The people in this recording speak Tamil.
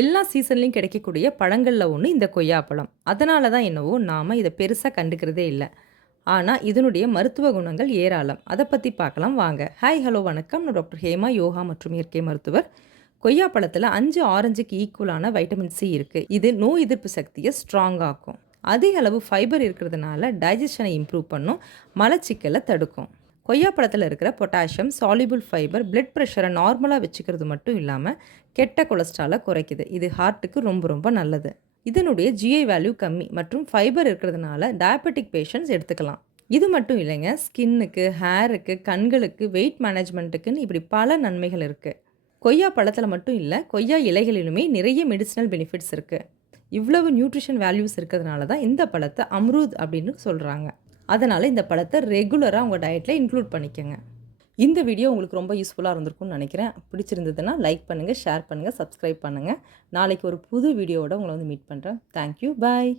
எல்லா சீசன்லேயும் கிடைக்கக்கூடிய பழங்களில் ஒன்று இந்த கொய்யாப்பழம். அதனால தான் என்னவோ நாம் இதை பெருசாக கண்டுக்கிறதே இல்லை. ஆனால் இதனுடைய மருத்துவ குணங்கள் ஏராளம். அதை பற்றி பார்க்கலாம் வாங்க. ஹாய் ஹலோ வணக்கம். நான் டாக்டர் ஹேமா, யோகா மற்றும் இயற்கை மருத்துவர். கொய்யாப்பழத்தில் 5 ஆரஞ்சுக்கு ஈக்குவலான வைட்டமின் சி இருக்குது. இது நோய் எதிர்ப்பு சக்தியை ஸ்ட்ராங் ஆக்கும். அதிக அளவு ஃபைபர் இருக்கிறதுனால டைஜஷனை இம்ப்ரூவ் பண்ணும், மலச்சிக்கலை தடுக்கும். கொய்யாப்பழத்தில் இருக்கிற பொட்டாசியம், சால்யூபிள் ஃபைபர் பிளட் ப்ரெஷரை நார்மலாக வச்சுக்கிறது மட்டும் இல்லாமல் கெட்ட கொலஸ்ட்ராலை குறைக்குது. இது ஹார்ட்டுக்கு ரொம்ப ரொம்ப நல்லது. இதனுடைய ஜிஐ வேல்யூ கம்மி மற்றும் ஃபைபர் இருக்கிறதுனால டயபெட்டிக் பேஷண்ட்ஸ் எடுத்துக்கலாம். இது மட்டும் இல்லைங்க, ஸ்கின்னுக்கு, ஹேருக்கு, கண்களுக்கு, வெயிட் மேனேஜ்மெண்ட்டுக்குன்னு இப்படி பல நன்மைகள் இருக்குது. கொய்யா பழத்தில் மட்டும் இல்லை, கொய்யா இலைகளிலுமே நிறைய மெடிசினல் பெனிஃபிட்ஸ் இருக்குது. இவ்வளவு நியூட்ரிஷன் வேல்யூஸ் இருக்கிறதுனால தான் இந்த பழத்தை அம்ரூத் அப்படின்னு சொல்கிறாங்க. அதனால் இந்த பழத்தை ரெகுலராக உங்கள் டயட்டில் இன்க்ளூட் பண்ணிக்கோங்க. இந்த வீடியோ உங்களுக்கு ரொம்ப யூஸ்ஃபுல்லாக இருந்திருக்கும்னு நினைக்கிறேன். பிடிச்சிருந்ததுன்னா லைக் பண்ணுங்கள், ஷேர் பண்ணுங்கள், சப்ஸ்கிரைப் பண்ணுங்கள். நாளைக்கு ஒரு புது வீடியோவோட உங்களை வந்து மீட் பண்ணுறேன். தேங்க்யூ, பாய்.